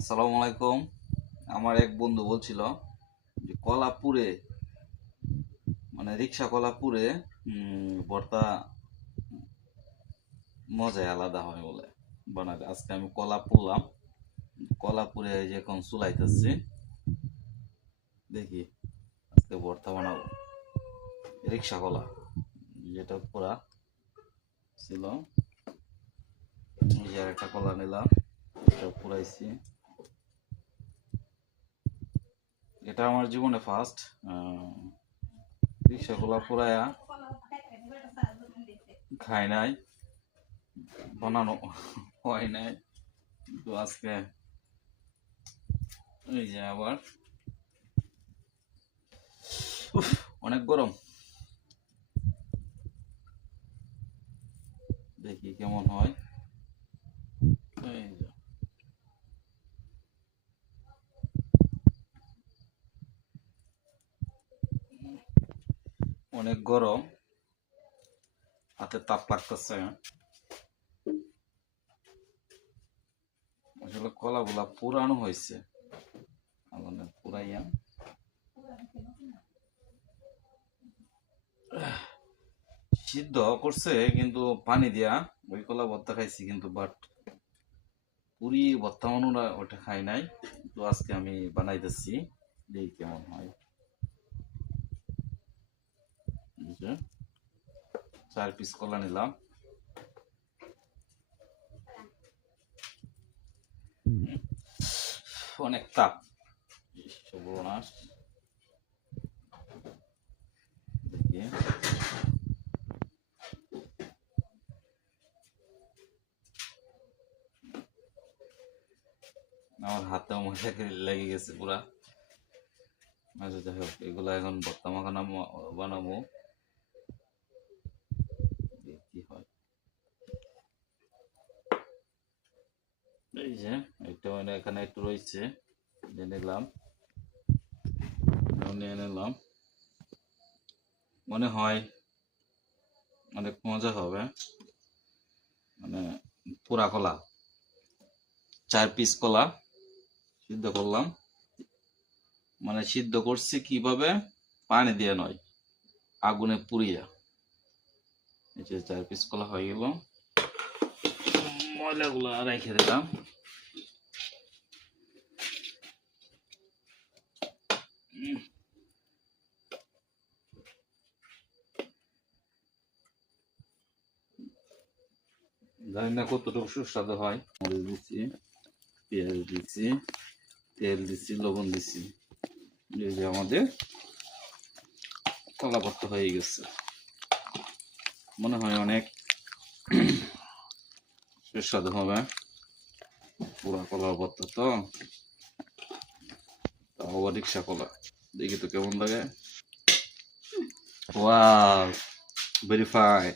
আসসালামু আলাইকুম। আমার এক বন্ধু বলছিল যে কলাপুরে মানে রিক্সা কলাপুরে ভর্তা মজাই আলাদা হয় বলে বানাতে। আজকে আমি কলা পুরলাম, কলাপুরে এই যে এখন চুলাইতেছি, দেখি আজকে ভর্তা বানাবো রিক্সা কলা যেটা পুরা ছিল। এই যে একটা কলা নিলাম, এটা পুরাইছি। এটা আমার জীবনে ফার্স্ট রিক্সা কলা পুরায়া খাই নাই, বানানো হয় নাই, কিন্তু আজকে এই যে আবার অনেক গরম, দেখি কেমন হয়। এই যে অনেক গরম, হাতে তাপ লাগতেছে। আসলে কলাগুলা পুরানো হয়েছে, পুরাইয়া সিদ্ধ করছে, কিন্তু পানি দিয়া ওই কলা ভর্তা খাইছি, কিন্তু বাট পুরি ভর্তা মানুরা ওটা খাই নাই। তো আজকে আমি বানাইতেছি, দেখি কেমন হয়। 4 পিস কলা নিলাম, অনেক তাপ, সর্বনাশ। দেখি আমার হাতে মশা লেগে গেছে পুরা। আচ্ছা, যাই হোক, এগুলা এখন ভর্তা মাখানা বানাবো, কি হয়। এই যে একটা মানে এখানে একটু রয়েছে, নিলাম, নিয়ে নিলাম। মনে হয় অনেক মজা হবে। মানে পুরা কলা, 4 পিস কলা সিদ্ধ করলাম, মানে সিদ্ধ করছি কিভাবে, পানি দিয়ে নয়, আগুনে পুড়িয়া। এই যে 4 পিস কলা হয়ে গেল, ময়লাগুলা রেখে দিলাম। জানি না কতটুকু সুস্বাদু হয়। মরিচ দিচ্ছি, পেঁয়াজ দিচ্ছি, তেল দিচ্ছি, লবণ দিচ্ছি। এই যে আমাদের কলা ভর্তা হয়ে গেছে, মনে হয় অনেক সুস্বাদু হবে। পুরা কলার ভর্তা তো, তাও রিক্সা কলা, দেখি তো কেমন লাগে। Wow, very fine.